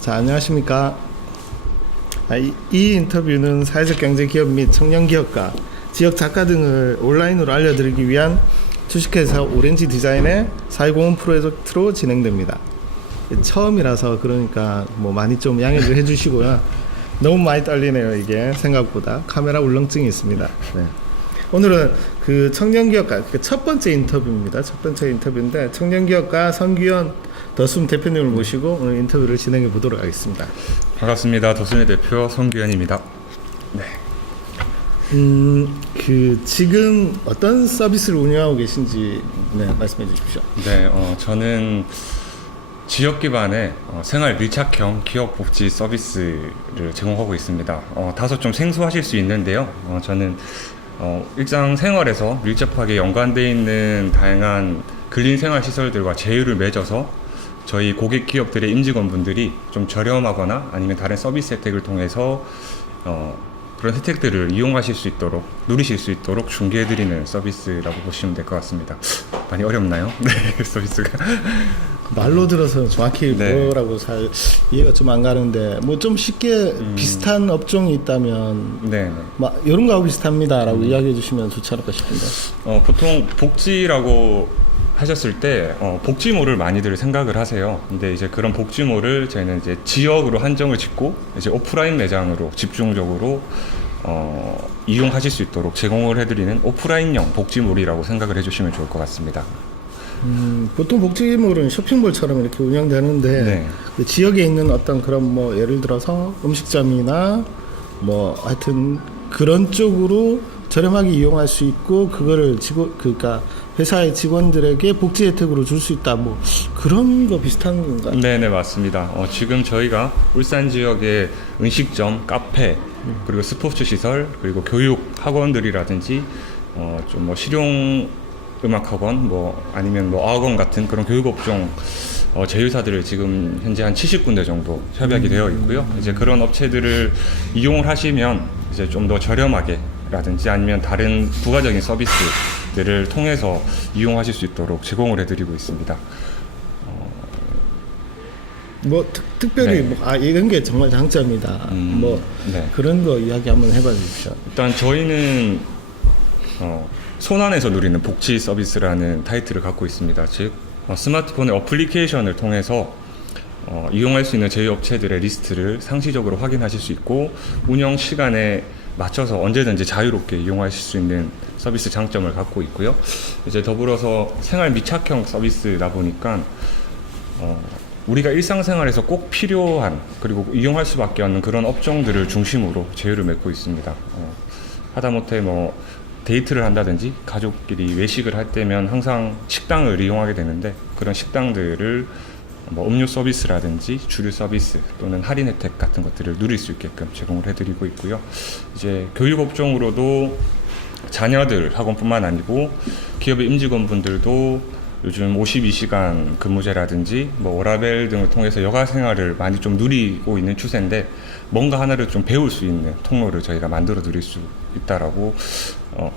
자, 안녕하십니까. 이 인터뷰는 사회적 경제 기업 및 청년 기업가, 지역 작가 등을 온라인으로 알려드리기 위한 주식회사 오렌지 디자인의 사회공헌 프로젝트로 진행됩니다. 처음이라서 그러니까 뭐 많이 좀 양해 좀 해주시고요. 너무 많이 떨리네요. 이게 생각보다 카메라 울렁증이 있습니다. 네. 오늘은 그 청년기업가 첫 번째 인터뷰입니다. 첫 번째 인터뷰인데 청년기업가 성규현 더숨 대표님을 모시고 오늘 인터뷰를 진행해 보도록 하겠습니다. 반갑습니다. 더숨의 대표 성규현입니다. 네. 그 지금 어떤 서비스를 운영하고 계신지 말씀해 주십시오. 네, 저는 지역 기반의 생활 밀착형 기업 복지 서비스를 제공하고 있습니다. 다소 좀 생소하실 수 있는데요. 저는 일상 생활에서 밀접하게 연관되어 있는 다양한 근린 생활 시설들과 제휴를 맺어서 저희 고객 기업들의 임직원분들이 좀 저렴하거나 아니면 다른 서비스 혜택을 통해서 그런 혜택들을 이용하실 수 있도록, 누리실 수 있도록 중개해드리는 서비스라고 보시면 될 것 같습니다. 많이 어렵나요? 네, 서비스가. 말로 들어서 정확히 네. 뭐라고 잘 이해가 좀 안 가는데 뭐 좀 쉽게 비슷한 업종이 있다면 네. 막 이런 거하고 비슷합니다라고 이야기해 주시면 좋지 않을까 싶은데. 보통 복지라고 하셨을 때 복지모를 많이들 생각을 하세요. 근데 이제 그런 복지모를 저희는 이제 지역으로 한정을 짓고 이제 오프라인 매장으로 집중적으로 이용하실 수 있도록 제공을 해드리는 오프라인형 복지몰이라고 생각을 해주시면 좋을 것 같습니다. 보통 복지몰은 쇼핑몰처럼 이렇게 운영되는데 네. 그 지역에 있는 어떤 그런 뭐 예를 들어서 음식점이나 뭐 하여튼 그런 쪽으로 저렴하게 이용할 수 있고 그거를 그러니까 회사의 직원들에게 복지 혜택으로 줄 수 있다 뭐 그런 거 비슷한 건가요? 네네 맞습니다. 지금 저희가 울산 지역의 음식점, 카페 그리고 스포츠 시설 그리고 교육 학원들이라든지 좀 뭐 실용 음악 학원 뭐 아니면 뭐 어학원 같은 그런 교육 업종 제휴사들을 지금 현재 한 70군데 정도 협약이 되어 있고요. 이제 그런 업체들을 이용을 하시면 이제 좀 더 저렴하게 라든지 아니면 다른 부가적인 서비스들을 통해서 이용하실 수 있도록 제공을 해드리고 있습니다. 뭐 특별히 네. 뭐 이런 게 정말 장점이다. 뭐 네. 그런 거 이야기 한번 해봐 주십시오. 일단 저희는 손안에서 누리는 복지 서비스라는 타이틀을 갖고 있습니다. 즉 스마트폰의 어플리케이션을 통해서 이용할 수 있는 저희 업체들의 리스트를 상시적으로 확인하실 수 있고 운영 시간에 맞춰서 언제든지 자유롭게 이용하실 수 있는 서비스 장점을 갖고 있고요. 이제 더불어서 생활 밀착형 서비스다 보니까 우리가 일상생활에서 꼭 필요한 그리고 이용할 수밖에 없는 그런 업종들을 중심으로 제휴를 맺고 있습니다. 하다못해 뭐 데이트를 한다든지 가족끼리 외식을 할 때면 항상 식당을 이용하게 되는데 그런 식당들을 뭐 음료 서비스라든지 주류 서비스 또는 할인 혜택 같은 것들을 누릴 수 있게끔 제공을 해드리고 있고요. 이제 교육 업종으로도 자녀들 학원뿐만 아니고 기업의 임직원분들도 요즘 52시간 근무제라든지 뭐 워라밸 등을 통해서 여가 생활을 많이 좀 누리고 있는 추세인데 뭔가 하나를 좀 배울 수 있는 통로를 저희가 만들어 드릴 수 있다라고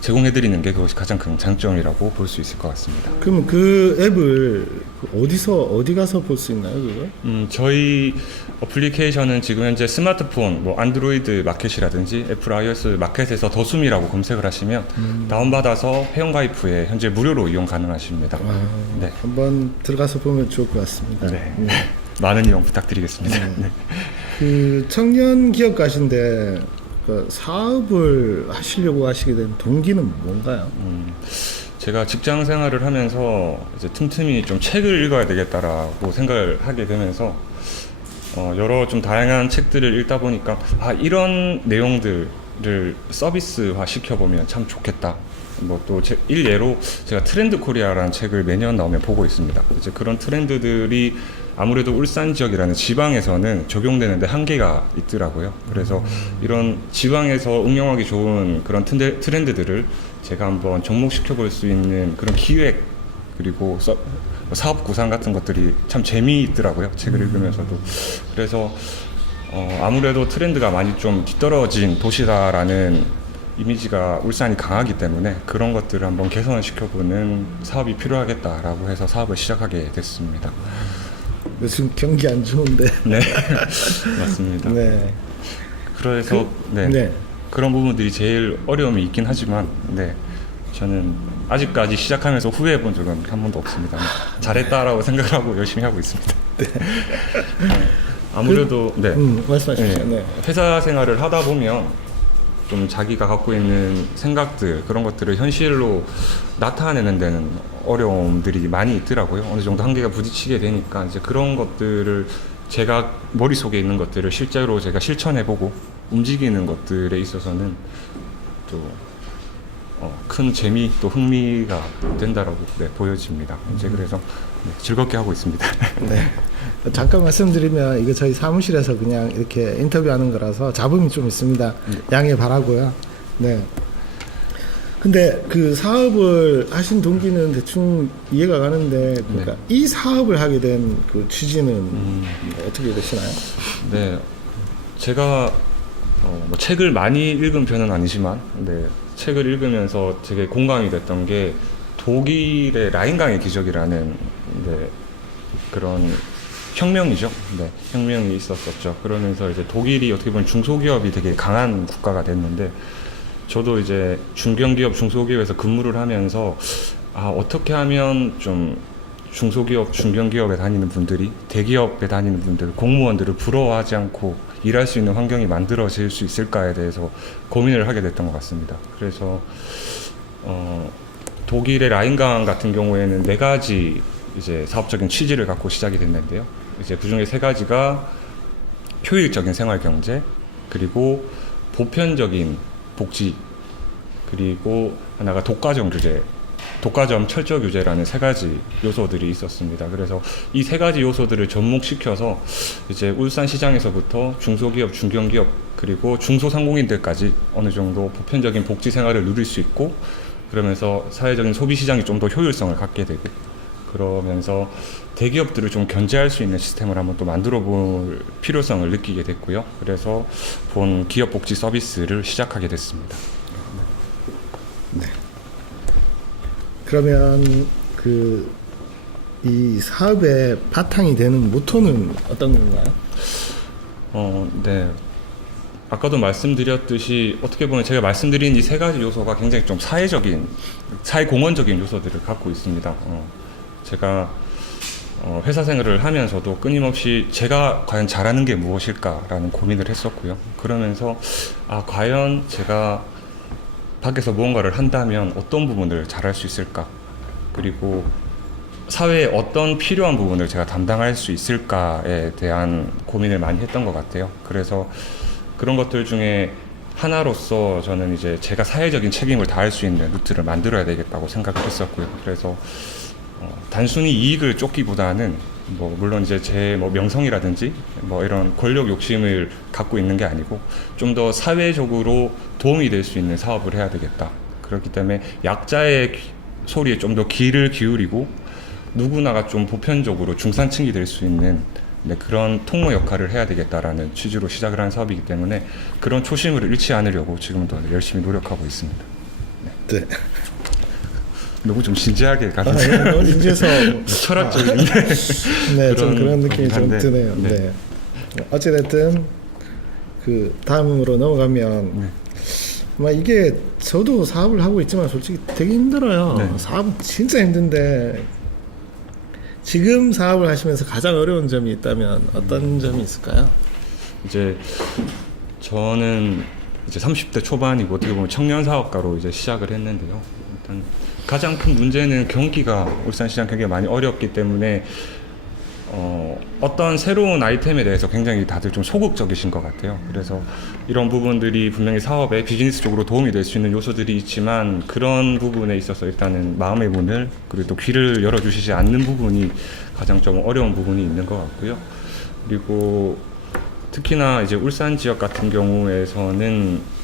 제공해 드리는 게 그것이 가장 큰 장점이라고 볼 수 있을 것 같습니다. 그럼 그 앱을 어디 가서 볼 수 있나요, 그거? 저희 어플리케이션은 지금 현재 스마트폰, 뭐 안드로이드 마켓이라든지 애플 iOS 마켓에서 더숨이라고 검색을 하시면 다운받아서 회원가입 후에 현재 무료로 이용 가능하십니다. 네. 한번 들어가서 보면 좋을 것 같습니다. 네. 많은 이용 부탁드리겠습니다. 네. 그 청년 기업가신데 그 사업을 하시려고 하시게 된 동기는 뭔가요? 제가 직장 생활을 하면서 이제 틈틈이 좀 책을 읽어야 되겠다라고 생각을 하게 되면서 여러 좀 다양한 책들을 읽다 보니까 이런 내용들을 서비스화 시켜보면 참 좋겠다. 뭐 또 일예로 제가 트렌드 코리아라는 책을 매년 나오면 보고 있습니다. 이제 그런 트렌드들이 아무래도 울산 지역이라는 지방에서는 적용되는데 한계가 있더라고요. 그래서 이런 지방에서 응용하기 좋은 그런 트렌드들을 제가 한번 접목시켜 볼 수 있는 그런 기획 그리고 사업 구상 같은 것들이 참 재미있더라고요. 책을 읽으면서도. 그래서 아무래도 트렌드가 많이 좀 뒤떨어진 도시다라는 이미지가 울산이 강하기 때문에 그런 것들을 한번 개선시켜보는 사업이 필요하겠다라고 해서 사업을 시작하게 됐습니다. 요즘 경기 안 좋은데. 네, 맞습니다. 네. 그래서 네, 네. 그런 부분들이 제일 어려움이 있긴 하지만 네, 저는 아직까지 시작하면서 후회해 본 적은 한 번도 없습니다. 잘했다라고 생각을 하고 열심히 하고 있습니다. 네. 아무래도 네, 말씀하십시오. 네, 네. 회사 생활을 하다 보면 좀 자기가 갖고 있는 생각들 그런 것들을 현실로 나타내는 데는 어려움들이 많이 있더라고요. 어느 정도 한계가 부딪히게 되니까 이제 그런 것들을 제가 머릿속에 있는 것들을 실제로 제가 실천해보고 움직이는 것들에 있어서는 또 큰 재미 또 흥미가 된다라고 네, 보여집니다. 이제 그래서 네, 즐겁게 하고 있습니다. 네. 잠깐 말씀드리면 이거 저희 사무실에서 그냥 이렇게 인터뷰하는 거라서 잡음이 좀 있습니다. 양해 바라고요. 네. 근데 그 사업을 하신 동기는 대충 이해가 가는데 그러니까 이 사업을 하게 된 그 취지는 어떻게 되시나요? 네, 제가 뭐 책을 많이 읽은 편은 아니지만, 네, 책을 읽으면서 되게 공감이 됐던 게 독일의 라인강의 기적이라는 네, 그런 혁명이죠. 네, 혁명이 있었었죠. 그러면서 이제 독일이 어떻게 보면 중소기업이 되게 강한 국가가 됐는데, 저도 이제 중견기업, 중소기업에서 근무를 하면서 어떻게 하면 좀 중소기업, 중견기업에 다니는 분들이 대기업에 다니는 분들, 공무원들을 부러워하지 않고 일할 수 있는 환경이 만들어질 수 있을까에 대해서 고민을 하게 됐던 것 같습니다. 그래서 독일의 라인강 같은 경우에는 4가지 이제 사업적인 취지를 갖고 시작이 됐는데요. 이제 그 중에 3가지가 효율적인 생활 경제, 그리고 보편적인 복지, 그리고 하나가 독과점 규제, 독과점 철저 규제라는 3가지 요소들이 있었습니다. 그래서 이 3가지 요소들을 접목시켜서 이제 울산 시장에서부터 중소기업, 중견기업, 그리고 중소상공인들까지 어느 정도 보편적인 복지 생활을 누릴 수 있고, 그러면서 사회적인 소비 시장이 좀 더 효율성을 갖게 되고, 그러면서 대기업들을 좀 견제할 수 있는 시스템을 한번 또 만들어 볼 필요성을 느끼게 됐고요. 그래서 본 기업 복지 서비스를 시작하게 됐습니다. 네. 그러면 그 이 사업의 바탕이 되는 모토는 어떤 건가요? 네. 아까도 말씀드렸듯이 어떻게 보면 제가 말씀드린 이 3가지 요소가 굉장히 좀 사회공헌적인 요소들을 갖고 있습니다. 제가 회사 생활을 하면서도 끊임없이 제가 과연 잘하는 게 무엇일까라는 고민을 했었고요. 그러면서 과연 제가 밖에서 무언가를 한다면 어떤 부분을 잘할 수 있을까? 그리고 사회에 어떤 필요한 부분을 제가 담당할 수 있을까에 대한 고민을 많이 했던 것 같아요. 그래서 그런 것들 중에 하나로서 저는 이제 제가 사회적인 책임을 다할 수 있는 루트를 만들어야 되겠다고 생각을 했었고요. 그래서 단순히 이익을 쫓기보다는 물론 이제 제 명성이라든지 이런 권력 욕심을 갖고 있는 게 아니고 좀 더 사회적으로 도움이 될 수 있는 사업을 해야 되겠다. 그렇기 때문에 약자의 소리에 좀 더 귀를 기울이고 누구나가 좀 보편적으로 중산층이 될 수 있는 그런 통로 역할을 해야 되겠다라는 취지로 시작을 한 사업이기 때문에 그런 초심을 잃지 않으려고 지금도 열심히 노력하고 있습니다. 네. 너무 좀 진지하게 가는데 너무 진지해서 철학적인데 네, 좀 그런 느낌이 좀 드네요. 네. 네. 어찌됐든 그 다음으로 넘어가면 이게 저도 사업을 하고 있지만 솔직히 되게 힘들어요. 네. 사업은 진짜 힘든데 지금 사업을 하시면서 가장 어려운 점이 있다면 어떤 점이 있을까요? 이제 저는 이제 30대 초반이고 어떻게 보면 청년 사업가로 이제 시작을 했는데요. 일단 가장 큰 문제는 경기가 울산시장 경기가 많이 어렵기 때문에 어떤 새로운 아이템에 대해서 굉장히 다들 좀 소극적이신 것 같아요. 그래서 이런 부분들이 분명히 사업에 비즈니스 쪽으로 도움이 될 수 있는 요소들이 있지만 그런 부분에 있어서 일단은 마음의 문을 그리고 또 귀를 열어주시지 않는 부분이 가장 좀 어려운 부분이 있는 것 같고요. 그리고 특히나 이제 울산 지역 같은 경우에서는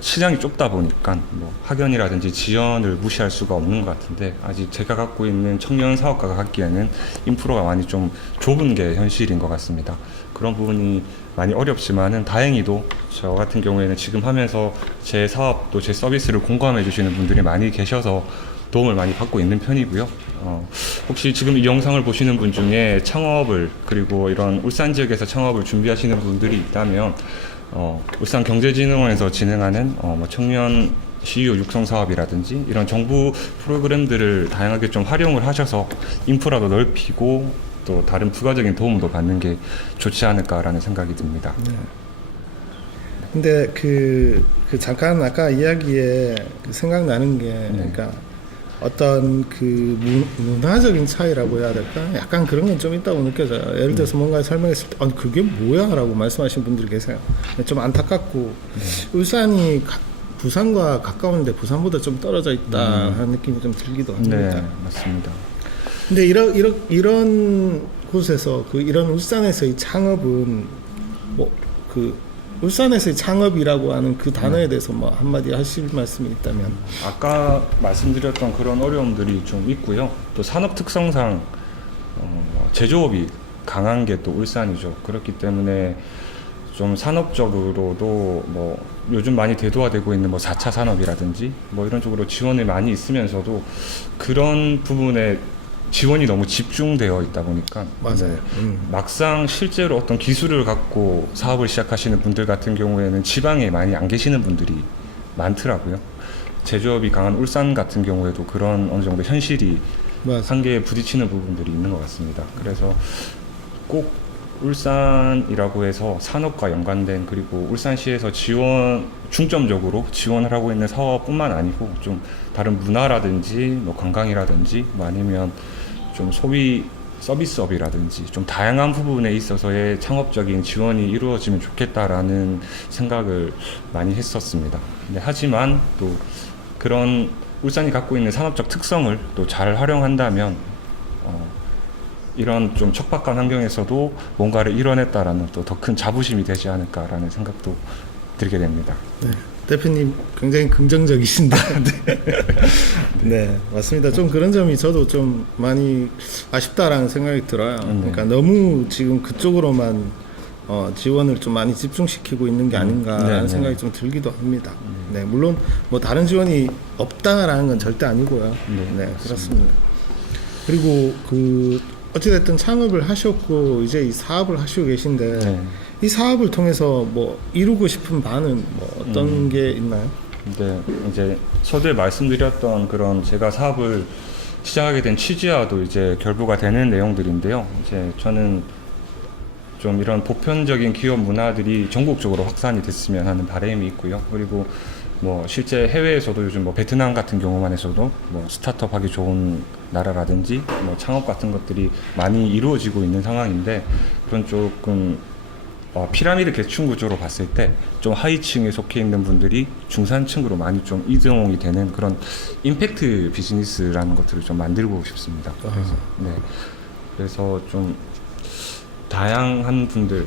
시장이 좁다 보니까 학연이라든지 지연을 무시할 수가 없는 것 같은데 아직 제가 갖고 있는 청년 사업가가 갖기에는 인프라가 많이 좀 좁은 게 현실인 것 같습니다. 그런 부분이 많이 어렵지만은 다행히도 저 같은 경우에는 지금 하면서 제 사업도 제 서비스를 공감해 주시는 분들이 많이 계셔서 도움을 많이 받고 있는 편이고요. 혹시 지금 이 영상을 보시는 분 중에 창업을 그리고 이런 울산 지역에서 창업을 준비하시는 분들이 있다면 울산경제진흥원에서 진행하는 뭐 청년 CEO 육성 사업이라든지 이런 정부 프로그램들을 다양하게 좀 활용을 하셔서 인프라도 넓히고 또 다른 부가적인 도움도 받는 게 좋지 않을까라는 생각이 듭니다. 네. 근데 그 잠깐 아까 이야기에 생각나는 게 그러니까 어떤 그 문화적인 차이라고 해야 될까? 약간 그런 건 좀 있다고 느껴져요. 예를 들어서 뭔가 설명했을 때 아니 그게 뭐야? 라고 말씀하시는 분들이 계세요. 좀 안타깝고 울산이 부산과 가까운데 부산보다 좀 떨어져 있다 하는 느낌이 좀 들기도 합니다. 네, 맞습니다. 근데 이런 곳에서 이런 울산에서의 창업은 뭐 울산에서의 창업이라고 하는 그 단어에 대해서 뭐 한마디 하실 말씀이 있다면. 아까 말씀드렸던 그런 어려움들이 좀 있고요. 또 산업 특성상 제조업이 강한 게 또 울산이죠. 그렇기 때문에 좀 산업적으로도 뭐 요즘 많이 대두화되고 있는 뭐 4차 산업이라든지 뭐 이런 쪽으로 지원이 많이 있으면서도 그런 부분에 지원이 너무 집중되어 있다 보니까 맞아요. 막상 실제로 어떤 기술을 갖고 사업을 시작하시는 분들 같은 경우에는 지방에 많이 안 계시는 분들이 많더라고요. 제조업이 강한 울산 같은 경우에도 그런 어느 정도 현실이 맞아요. 한계에 부딪히는 부분들이 있는 것 같습니다. 그래서 꼭 울산이라고 해서 산업과 연관된 그리고 울산시에서 중점적으로 지원을 하고 있는 사업뿐만 아니고 좀 다른 문화라든지 뭐 관광이라든지 뭐 아니면 좀 소비 서비스업이라든지 좀 다양한 부분에 있어서의 창업적인 지원이 이루어지면 좋겠다라는 생각을 많이 했었습니다. 근데 하지만 또 그런 울산이 갖고 있는 산업적 특성을 또 잘 활용한다면 이런 좀 척박한 환경에서도 뭔가를 이뤄냈다라는 또 더 큰 자부심이 되지 않을까라는 생각도 들게 됩니다. 네. 대표님 굉장히 긍정적이신데. 네, 맞습니다. 좀 그런 점이 저도 좀 많이 아쉽다라는 생각이 들어요. 그러니까 너무 지금 그쪽으로만 지원을 좀 많이 집중시키고 있는 게 아닌가라는 생각이 좀 들기도 합니다. 네, 물론 뭐 다른 지원이 없다라는 건 절대 아니고요. 네, 그렇습니다. 그리고 어찌됐든 창업을 하셨고 이제 이 사업을 하시고 계신데 이 사업을 통해서 뭐 이루고 싶은 바는 뭐 어떤 게 있나요? 네, 이제 서두에 말씀드렸던 그런 제가 사업을 시작하게 된 취지와도 이제 결부가 되는 내용들인데요. 이제 저는 좀 이런 보편적인 기업 문화들이 전국적으로 확산이 됐으면 하는 바람이 있고요. 그리고 뭐 실제 해외에서도 요즘 뭐 베트남 같은 경우만 해서도 뭐 스타트업 하기 좋은 나라라든지 뭐 창업 같은 것들이 많이 이루어지고 있는 상황인데 그런 조금 피라미드 계층 구조로 봤을 때 좀 하위층에 속해 있는 분들이 중산층으로 많이 좀 이동이 되는 그런 임팩트 비즈니스라는 것들을 좀 만들고 싶습니다. 그래서 좀 다양한 분들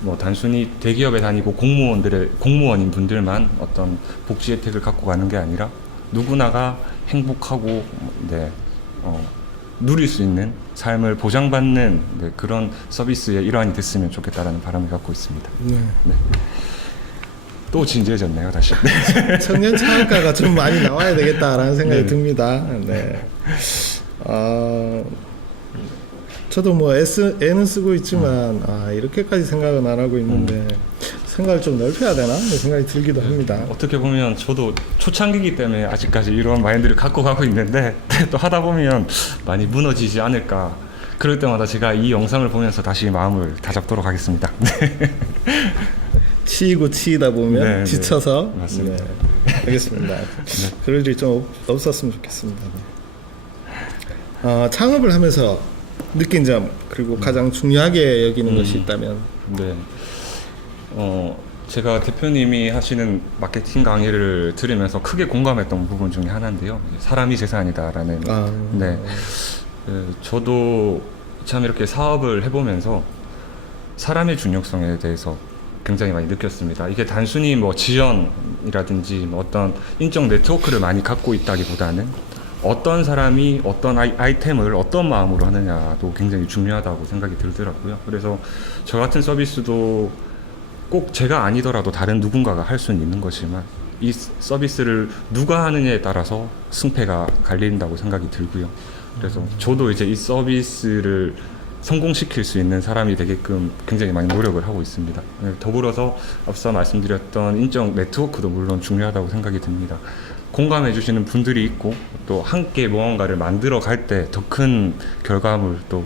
뭐 단순히 대기업에 다니고 공무원인 분들만 어떤 복지 혜택을 갖고 가는 게 아니라 누구나가 행복하고 누릴 수 있는 삶을 보장받는 그런 서비스의 일환이 됐으면 좋겠다라는 바람을 갖고 있습니다. 네. 또 진지해졌네요, 다시. 청년 창업가가 좀 많이 나와야 되겠다라는 생각이 듭니다. 네. 저도 뭐 애는 쓰고 있지만 이렇게까지 생각은 안 하고 있는데 생각을 좀 넓혀야 되나 이런 생각이 들기도 합니다. 어떻게 보면 저도 초창기이기 때문에 아직까지 이런 마인드를 갖고 가고 있는데 또 하다 보면 많이 무너지지 않을까. 그럴 때마다 제가 이 영상을 보면서 다시 마음을 다잡도록 하겠습니다. 치이다 보면 지쳐서. 맞습니다. 네. 알겠습니다. 그럴 일이 좀 없었으면 좋겠습니다. 창업을 하면서 느낀 점 그리고 가장 중요하게 여기는 것이 있다면. 네. 제가 대표님이 하시는 마케팅 강의를 들으면서 크게 공감했던 부분 중에 하나인데요. 사람이 재산이다라는. 저도 참 이렇게 사업을 해보면서 사람의 중요성에 대해서 굉장히 많이 느꼈습니다. 이게 단순히 뭐 지연이라든지 뭐 어떤 인적 네트워크를 많이 갖고 있다기보다는 어떤 사람이 어떤 아이템을 어떤 마음으로 하느냐도 굉장히 중요하다고 생각이 들더라고요. 그래서 저 같은 서비스도 꼭 제가 아니더라도 다른 누군가가 할 수는 있는 거지만 이 서비스를 누가 하느냐에 따라서 승패가 갈린다고 생각이 들고요. 그래서 저도 이제 이 서비스를 성공시킬 수 있는 사람이 되게끔 굉장히 많이 노력을 하고 있습니다. 더불어서 앞서 말씀드렸던 인적 네트워크도 물론 중요하다고 생각이 듭니다. 공감해 주시는 분들이 있고 또 함께 무언가를 만들어 갈 때 더 큰 결과물 또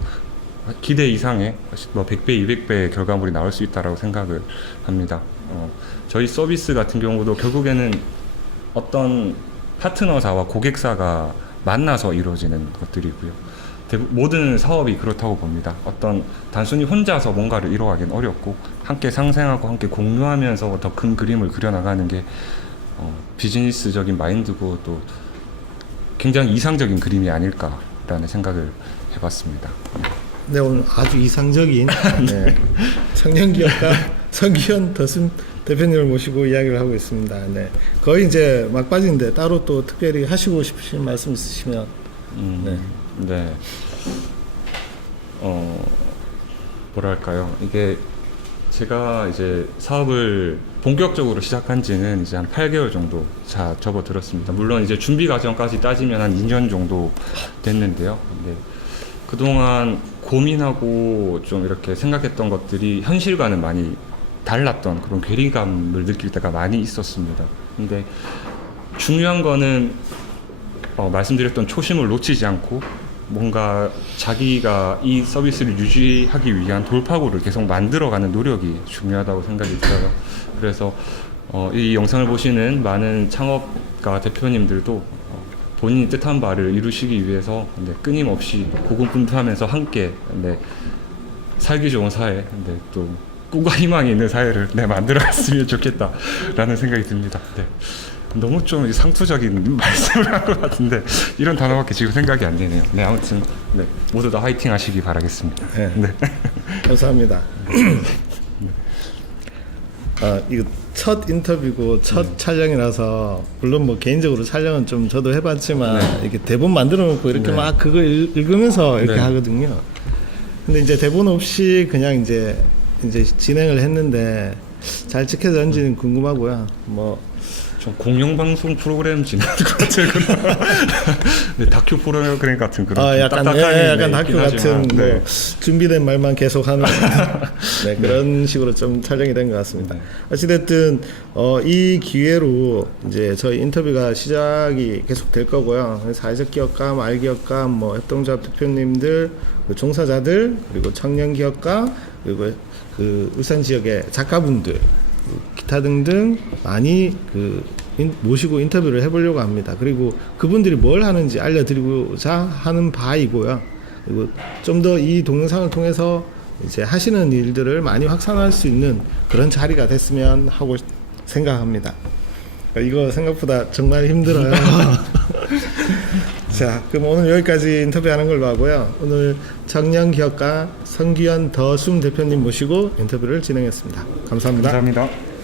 기대 이상의 뭐 100배, 200배의 결과물이 나올 수 있다고 생각을 합니다. 저희 서비스 같은 경우도 결국에는 어떤 파트너사와 고객사가 만나서 이루어지는 것들이고요. 모든 사업이 그렇다고 봅니다. 어떤 단순히 혼자서 뭔가를 이루어가기는 어렵고 함께 상생하고 함께 공유하면서 더 큰 그림을 그려나가는 게 비즈니스적인 마인드고 또 굉장히 이상적인 그림이 아닐까라는 생각을 해봤습니다. 네, 오늘 아주 이상적인 네, 청년기업가 성기현 더숨 대표님을 모시고 이야기를 하고 있습니다. 네, 거의 이제 막바지인데 따로 또 특별히 하시고 싶으신 말씀 있으시면 네. 네. 뭐랄까요. 이게 제가 이제 사업을 본격적으로 시작한 지는 이제 한 8개월 정도 접어들었습니다. 물론 이제 준비 과정까지 따지면 한 2년 정도 됐는데요. 근데 그동안 고민하고 좀 이렇게 생각했던 것들이 현실과는 많이 달랐던 그런 괴리감을 느낄 때가 많이 있었습니다. 근데 중요한 거는 말씀드렸던 초심을 놓치지 않고 뭔가 자기가 이 서비스를 유지하기 위한 돌파구를 계속 만들어가는 노력이 중요하다고 생각이 들어요. 그래서 이 영상을 보시는 많은 창업가 대표님들도 본인이 뜻한 바를 이루시기 위해서 끊임없이 고군분투하면서 함께 살기 좋은 사회, 또 꿈과 희망이 있는 사회를 만들어갔으면 좋겠다라는 생각이 듭니다. 네. 너무 좀 상투적인 말씀을 한 것 같은데 이런 단어밖에 지금 생각이 안 되네요. 네, 아무튼 모두 다 화이팅 하시기 바라겠습니다. 네. 네. 감사합니다. 이거 첫 인터뷰고 첫 촬영이라서 물론 뭐 개인적으로 촬영은 좀 저도 해봤지만 이렇게 대본 만들어 놓고 이렇게 막 그거 읽으면서 이렇게 하거든요. 근데 이제 대본 없이 그냥 이제 진행을 했는데 잘 지켜졌는지는 궁금하고요. 뭐 좀 공영방송 프로그램 진행할 것 같아요. 네, 다큐 프로그램 같은 그런 약간 약간 다큐 같은 뭐 준비된 말만 계속하는 그런 식으로 좀 촬영이 된 것 같습니다. 어찌됐든 이 기회로 이제 저희 인터뷰가 시작이 계속 될 거고요. 사회적 기업가, 알기업가, 뭐 협동조합 대표님들, 종사자들, 그리고 청년 기업가, 그리고 그 울산 지역의 작가분들, 기타 등등 많이 모시고 인터뷰를 해보려고 합니다. 그리고 그분들이 뭘 하는지 알려드리고자 하는 바이고요. 그리고 좀 더 이 동영상을 통해서 이제 하시는 일들을 많이 확산할 수 있는 그런 자리가 됐으면 하고 생각합니다. 이거 생각보다 정말 힘들어요. 자, 그럼 오늘 여기까지 인터뷰하는 걸로 하고요. 오늘 청년기업가 성기현 더숨 대표님 모시고 인터뷰를 진행했습니다. 감사합니다. 감사합니다.